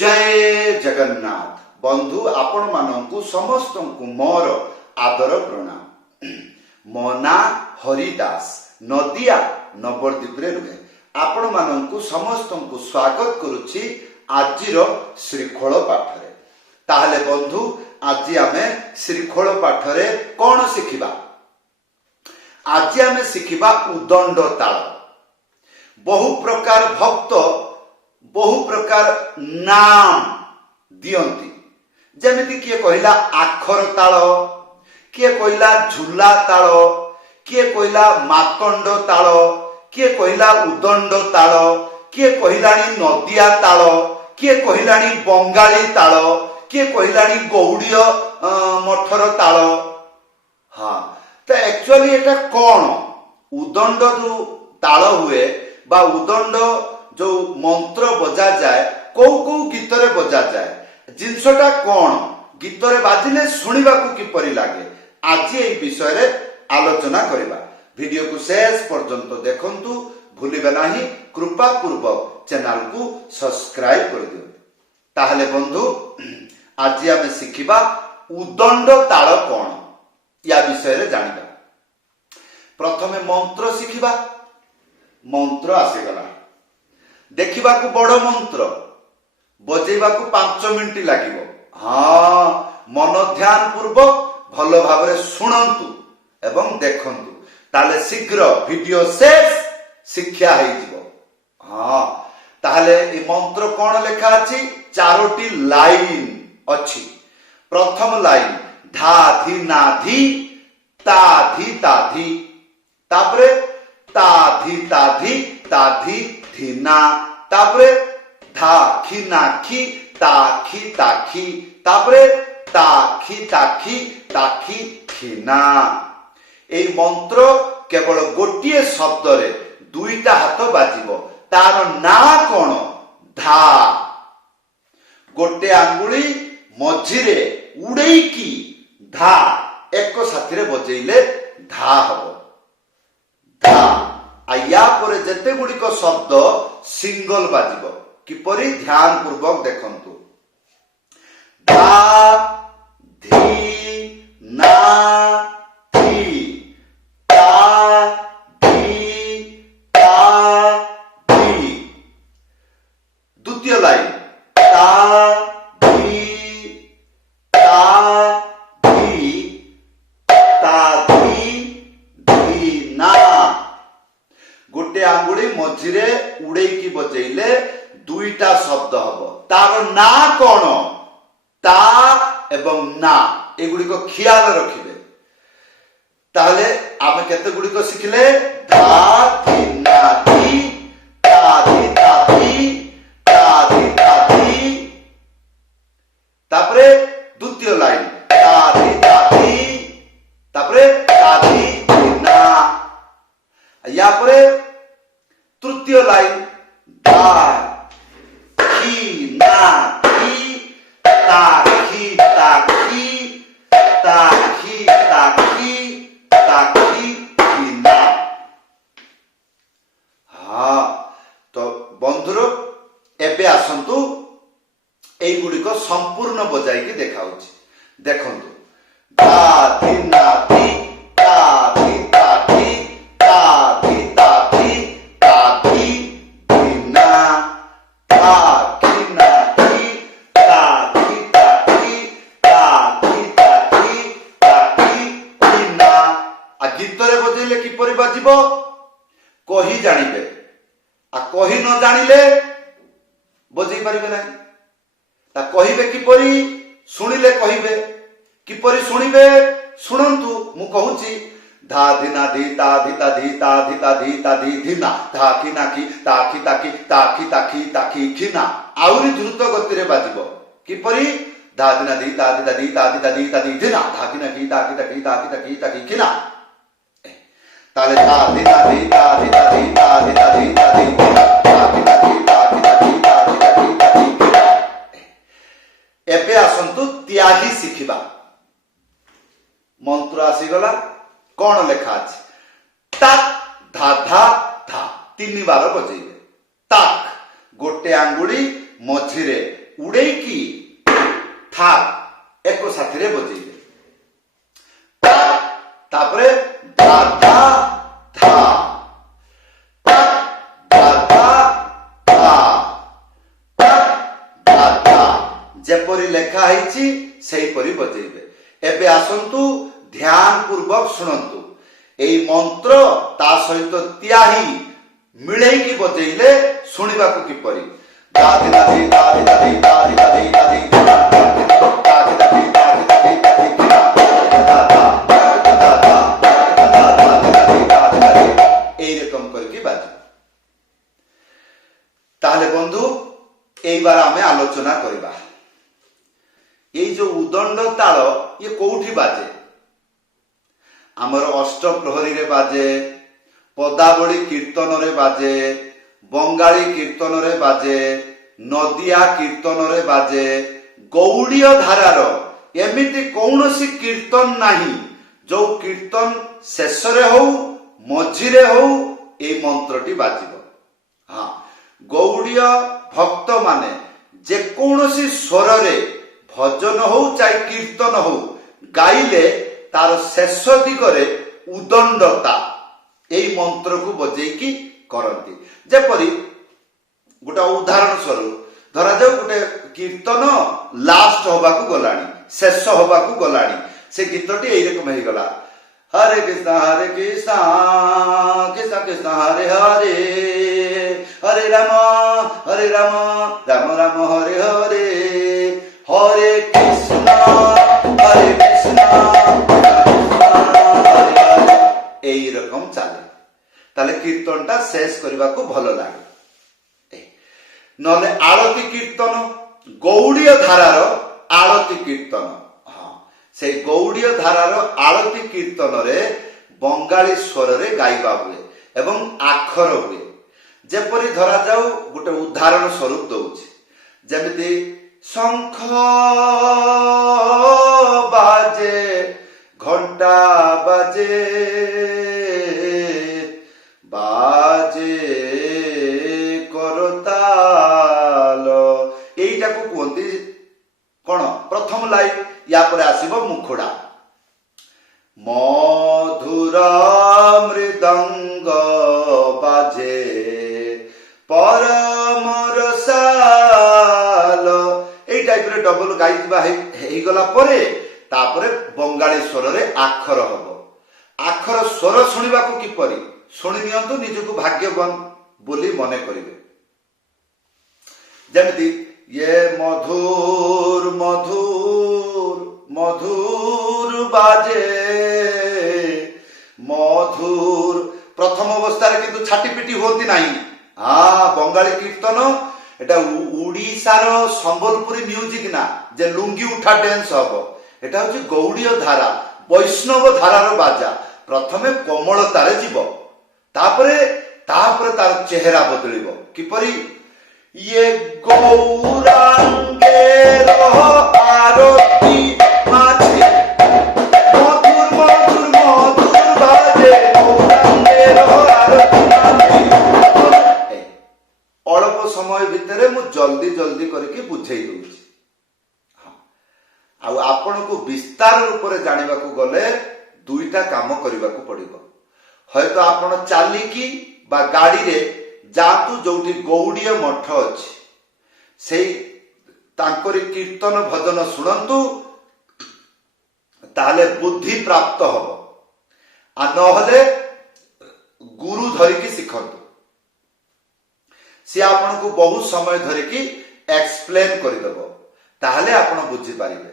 जय जगन्नाथ बंधु आपण मानू समस्त मोर आदर प्रणाम। मो ना हरिदास नदिया नवद्वीप रुहे आपण मानू समस्त स्वागत करुछि आजिर श्रीखोल पाठरे। ताहले बंधु आज आमे श्रीखोल पाठरे कौन शिखिबा? आज आमे शिखिबा उदंड ताल। बहु प्रकार भक्त बहु प्रकार नाम दियंती, जेमिति किए कहला आखर ताल, किए कहला झुला ताल, किए कहला मातंड ताल, किए कहला उदंड ताल, किए कहलानी नदिया ताल, किए कहलानी बंगाली ताल, किए कहलानी गौड़ीय मठर ताल। हाँ, तो एक्चुअली एटा कौन उदंड जो ताल हुए बा उदंड जो मंत्र बजा जाए कौ कौ गीतरे बजा जाए जिनसटा कौन गीतरे बाजिले सुनिबा को किपरि लागे आज ए विषय रे आलोचना करिबा। वीडियो को शेष पर्यंत देखंतु, भूलिबे नाही कृपा पूर्वक चैनल को सब्सक्राइब कर दियो। ताहले बंधु आज आमे शिखिबा उदंड ताल कौन या विषय रे जानिबा। प्रथमे मंत्र शिखिबा। मंत्र आसीगला, देखा बड़ मंत्र बजेबा 5 मिनिट लगे। हाँ, मन ध्यान पूर्वक भल भाव शुणु एवं देखंतु, ताले शीघ्र वीडियो शेष शिक्षा हो। हाँ, ताहले ए मंत्र कौन लेखा अछि? 4टी लाइन अछि। प्रथम लाइन धा धी ना धी ता धी ता धी, तापरे ता धी ता धी ता धी धीना, तापरे धा खी ना खी ता खी ताखी, तापरे ताखी ताखी ताखी खीना। ए मंत्र केवल गोटिए शब्द रे दुईटा हाथ बाजिबो। तार ना कौन? धा। गोटे आंगुली मझिरे उड़ेकी धा एक साथी रे बजेइले धा हबो। धा या पर जेते गुड़िक शब्द सिंगल बाजिब किपरि ध्यान पूर्वक देखंतु। धा धी ना धी ता धी ता धी। द्वितीय लाइन ता धी ता धी ता धी धी ना। गोटे आंगुली मझिरे उड़ेकी बजेइले दुईटा शब्द हबो। तार ना कौन? ता एवं ना एगुड़िक ख्याल रखिबे। ताहले आमे केते गुड़िक शिखिले? धा धी ना धी ता धी ता धी ता धी ता धी। तापरे द्वितीय लाइन ता धी ता धी, तापरे ता धी ना। या परे तृतीय लाइन धा खी ना खी ताखी ताखी ताखी ताखी ताखी खीना। हाँ, तो बंधुर एबे आसंतु एई गुड़िक संपूर्ण बजाई की देखाउछि। देखंतु धा धी ना धी ता धी ता धी ता धी ता धी ता धी धीना, ता खी ना खी ता धी ता धी ता धी ता धी ता धी धीना। आ गीतरे बजेइले किपरि बाजिबो कहि जानिबे, आ कहि न जानिले बजेइ परिबे नाही। ता कहिबे किपरि? सुनिले कहिबे किपरि सुनिबे? शुणंतु, मु कहूची धा धी ना धी ता धी ता धी ता धी ता धी ता धी धीना धा खी ना खी ता खी ताखी ताखी ताखी ताखी खीना। आउरी द्रुत गति रे बाजिबो किपरि? धा धी ना धी ता धी ता धी ता धी ता धी ता धी धीना धा खी ना खी ताखी ताखी ताखी ताखी ताखी खीना। ताले धा धी ना धी ता धी ता धी ता धी ता धी ता धी धीना धा खी ना खी ताखी ताखी ताखी ताखी ताखी खीना। एबे आसंतु त्याही शिखिबा। मंत्र आसीगला। कौन लेखा अछि? ताक धा धा धा 3 बार बजेइबे। ताक गोटे आंगुली मझिरे ଥାପ ଏକ ସାଥିରେ ବଜେଇବେ। ତାପରେ ଧା ଧା ଧା, ଧା ଧା ଧା, ଧା ଧା, ଯେପରି ଲେଖା ହେଇଛି ସେହିପରି ବଜେଇବେ। ଏବେ ଆସନ୍ତୁ ଧ୍ୟାନ ପୂର୍ବକ ଶୁଣନ୍ତୁ। ଏଇ ମନ୍ତ୍ର ତା ସହିତ ତିଆହି ମିଳେଇକି ବଜେଇଲେ ଶୁଣିବାକୁ କିପରି? এইরকম କରିକି ବାଜିବ। ତାହେଲେ ବନ୍ଧୁ এইবার ଆମେ ଆଲୋଚନା କରିବା। ଏଇ ଯୋଉ ଉଦଣ୍ଡ ତାଳ ଇଏ କୋଉଠି ବାଜେ? ଆମର ଅଷ୍ଟପ୍ରହରୀରେ ବାଜେ, ପଦାବଳୀ କୀର୍ତ୍ତନରେ ବାଜେ, ବଙ୍ଗାଳୀ କୀର୍ତ୍ତନରେ ବାଜେ, ନଦିଆ କୀର୍ତ୍ତନରେ ବାଜେ, ଗୌଡୀୟ ଧାରାର ଏମିତି କୌଣସି କୀର୍ତ୍ତନ ନାହିଁ ଯୋଉ କୀର୍ତ୍ତନ ଶେଷରେ ହଉ ମଝିରେ ହଉ ଏଇ ମନ୍ତ୍ରଟି ବାଜିବ। ହଁ, ଗୌଡୀୟ ଭକ୍ତ ମାନେ ଯେକୌଣସି ସ୍ୱରରେ ଭଜନ ହଉ ଚାहे କୀର୍ତ୍ତନ ହଉ ଗାଇଲେ ତାର ଶେଷ ଦିଗରେ ଉଦଣ୍ଡତା ଏଇ ମନ୍ତ୍ରକୁ ବଜେଇକି କରନ୍ତି। ଯେପରି ଗୋଟେ ଉଦାହରଣ ସ୍ୱରୂପ ଧରାଯାଉ ଗୋଟେ କୀର୍ତ୍ତନ ଲାଷ୍ଟ ହବାକୁ ଗଲାଣି, ଶେଷ ହବାକୁ ଗଲାଣି, ସେ ଗୀତଟି ଏଇରକମ ହେଇଗଲା, ହରେ କୃଷ୍ଣ କୃଷ୍ଣ କୃଷ୍ଣ ହରେ ହରେ, ହରେ ରାମ ରାମ ରାମ ହରେ হরে হরে কৃষ্ণ এইরকম চালে। তাহলে কীর্তনটা শেষ করবাকু ভালো লাগে। নহলে আଳତୀ কীর্তন, গৌড়ীয় ধারার আଳতী কীর্তন, হ্যাঁ সেই গৌড়ীয় ধারার আଳতী কীর্তনরে বঙ্গালী স্বରରେ গাইবা हुए এবং আখর हुए। যেপরি ধরা যাও গোটে উদাহরণ স্বরূপ দଉଛି, যেমিতি শঙ্খ বাজে, ঘণ্টা বাজে, বাজে করতাল, এইটাকু কুহନ୍ତି কোন? প্রথম লাইন, ইয়া পরে আসিব মুখড়া। মধুর মৃদঙ্গ বাজে পরম রসাল, এই টাইপের ডবল গাইবা ହେଇଗଲା ପରେ ତାପରେ ବଙ୍ଗାଳୀ ସ୍ୱରରେ ଆଖର ହବ। ଆଖର ସ୍ୱର ଶୁଣିବାକୁ କିପରି? ଶୁଣି ନିଅନ୍ତୁ, ନିଜକୁ ଭାଗ୍ୟବାନ ବୋଲି ମନେ କରିବେ। ଯେମିତି ये मधुर मधुर मधुर बाजे, मधुर प्रथम अवस्था किंतु छाटी पिटी होती नहीं। हाँ, बंगाली कीर्तन এটা উড়িষ্যার সম্বলপুরী মিউজিক না যে লুঙ্গি উঠা ড্যান্স হব, এটা হচ্ছে গৌড়ীয় ধারা, বৈষ্ণব ধারার বাজা। প্রথমে কোমলতারে যাব, তারপরে তারপরে তার চেহারা বদলিব। কিপরি? ये गौरांगेर आरती माछे, मधुर मधुर मधुर बाजे, गौरांगेर आरती माछे। অল্প সময় ভিতরে মু জলদি জলদি করিকি বুঝাই দଉଛି। ଆଉ ଆପଣଙ୍କୁ ବିସ୍ତାର ରୂପରେ ଜାଣିବାକୁ ଗଲେ ଦୁଇଟା କାମ କରିବାକୁ ପଡିବ। ହয়তো ଆପଣ ଚାଲିକି ବା ଗାଡିରେ ଯାଆନ୍ତୁ ଯୋଉଠି ଗୌଡୀୟ ମଠ ଅଛି, ସେଇ ତାଙ୍କରି କୀର୍ତ୍ତନ ଭଜନ ଶୁଣନ୍ତୁ, ତାହେଲେ ବୁଦ୍ଧି ପ୍ରାପ୍ତ ହବ। ଆଉ ନହେଲେ ଗୁରୁ ଧରିକି ଶିଖନ୍ତୁ, ସିଏ ଆପଣଙ୍କୁ ବହୁତ ସମୟ ଧରିକି ଏକ୍ସପ୍ଲେନ କରିଦେବ, ତାହେଲେ ଆପଣ ବୁଝିପାରିବେ।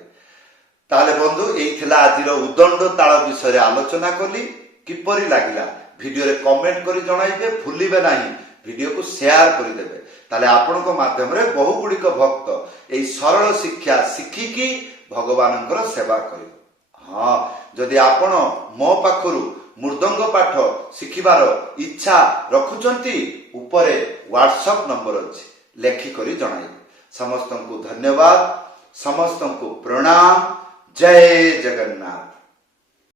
ତାହେଲେ ବନ୍ଧୁ, ଏଇ ଥିଲା ଆଜିର ଉଦଣ୍ଡ ତାଳ ବିଷୟରେ ଆଲୋଚନା କଲି। କିପରି ଲାଗିଲା ଭିଡିଓରେ କମେଣ୍ଟ କରି ଜଣାଇବେ, ଭୁଲିବେ ନାହିଁ ভিডিওକୁ সেয়ার କରିଦେବେ। তাহলে ଆପଣଙ୍କ ମାଧ୍ୟମରେ ବହୁ ଗୁଡ଼ିକ ଭକ୍ତ এই ସରଳ ଶିକ୍ଷା ଶିଖିକି ଭଗବାନଙ୍କର ସେବା କରିବେ। ହଁ, ଯଦି ଆପଣ ମୋ ପାଖରୁ ମୃଦଙ୍ଗ ପାଠ ଶିଖିବାର ଇଚ୍ଛା ରଖୁଛନ୍ତି, ଉପରେ ହ୍ୱାଟ୍ସଆପ୍ ନମ୍ବର ଅଛି, ଲେଖିକରି ଜଣାଇବେ। ସମସ୍ତଙ୍କୁ ଧନ୍ୟବାଦ, ସମସ୍ତଙ୍କୁ ପ୍ରଣାମ। ଜୟ ଜଗନ୍ନାଥ।